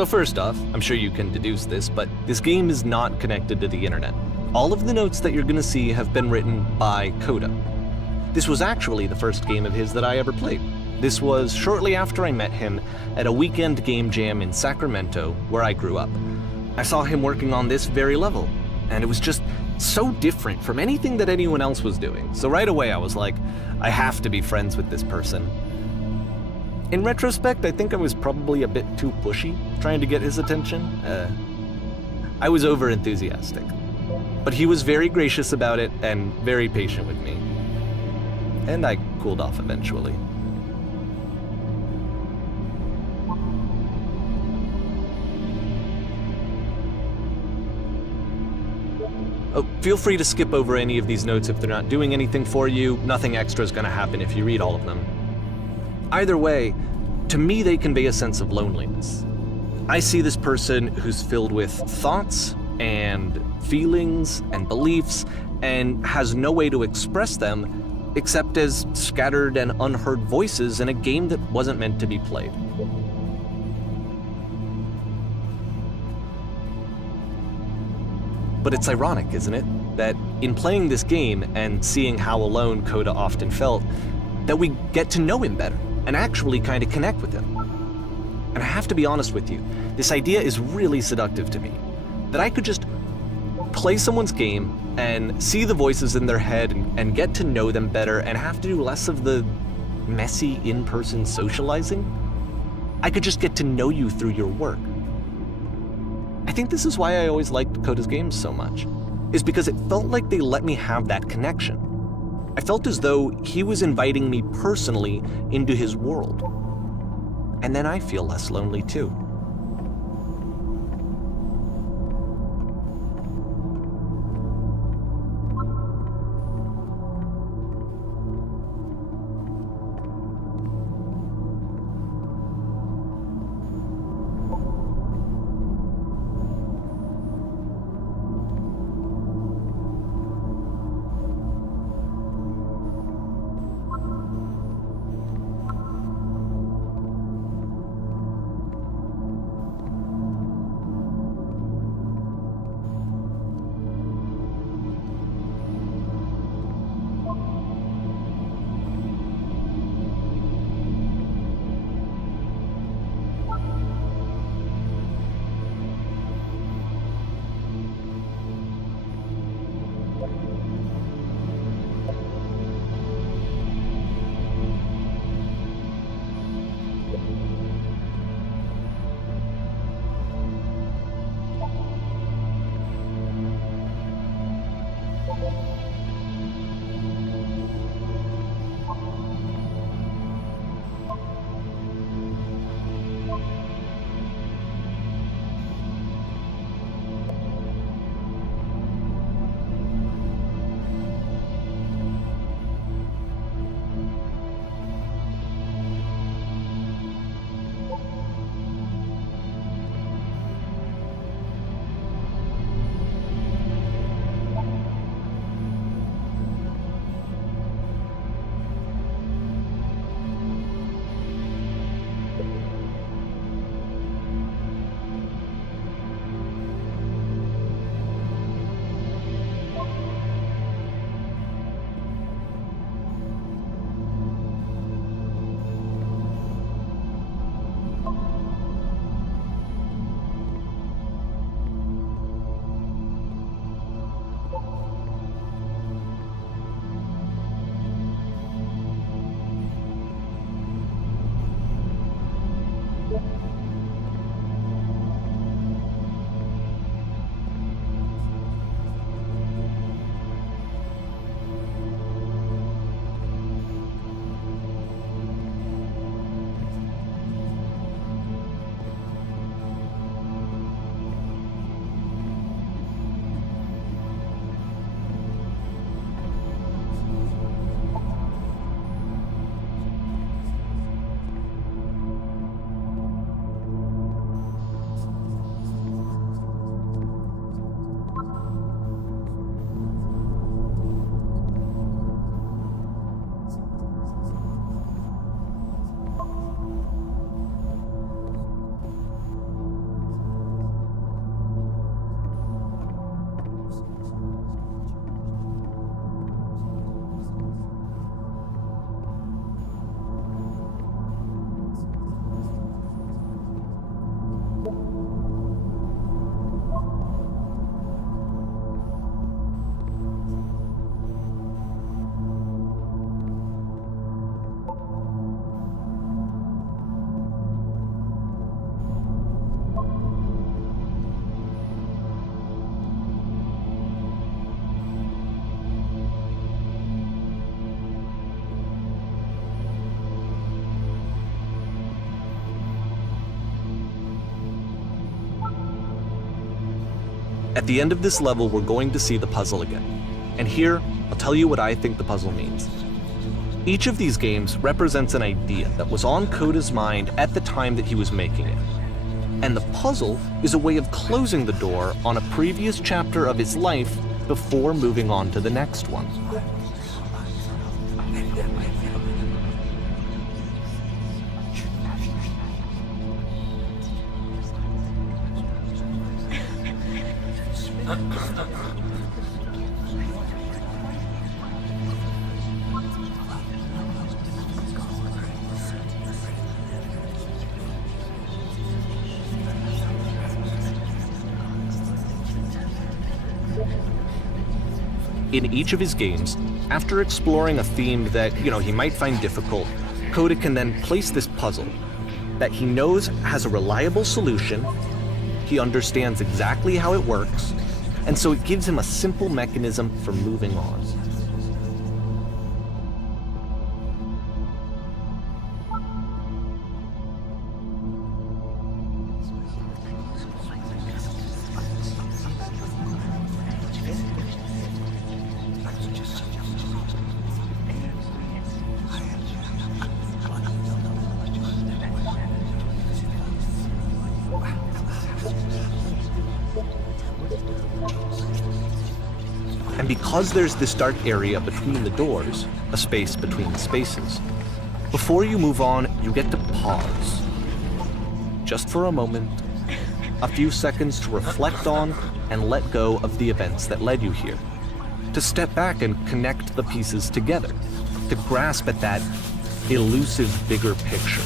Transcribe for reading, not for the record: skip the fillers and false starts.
So first off, I'm sure you can deduce this, but this game is not connected to the internet. All of the notes that you're gonna see have been written by Coda. This was actually the first game of his that I ever played. This was shortly after I met him at a weekend game jam in Sacramento, where I grew up. I saw him working on this very level, and it was just so different from anything that anyone else was doing. So right away I was like, I have to be friends with this person. In retrospect, I think I was probably a bit too pushy, trying to get his attention. I was over-enthusiastic. But he was very gracious about it and very patient with me. And I cooled off eventually. Oh, feel free to skip over any of these notes if they're not doing anything for you. Nothing extra is going to happen if you read all of them. Either way, to me they convey a sense of loneliness. I see this person who's filled with thoughts and feelings and beliefs and has no way to express them except as scattered and unheard voices in a game that wasn't meant to be played. But it's ironic, isn't it, that in playing this game and seeing how alone Coda often felt, that we get to know him better and actually kind of connect with him. And I have to be honest with you, this idea is really seductive to me, that I could just play someone's game and see the voices in their head and get to know them better and have to do less of the messy in-person socializing. I could just get to know you through your work. I think this is why I always liked Coda's games so much, is because it felt like they let me have that connection. I felt as though he was inviting me personally into his world. And then I feel less lonely too. At the end of this level, we're going to see the puzzle again. And here, I'll tell you what I think the puzzle means. Each of these games represents an idea that was on Coda's mind at the time that he was making it. And the puzzle is a way of closing the door on a previous chapter of his life before moving on to the next one. In each of his games, after exploring a theme that, he might find difficult, Coda can then place this puzzle that he knows has a reliable solution, he understands exactly how it works, and so it gives him a simple mechanism for moving on. And because there's this dark area between the doors, a space between the spaces, before you move on, you get to pause. Just for a moment, a few seconds to reflect on and let go of the events that led you here. To step back and connect the pieces together. To grasp at that elusive bigger picture.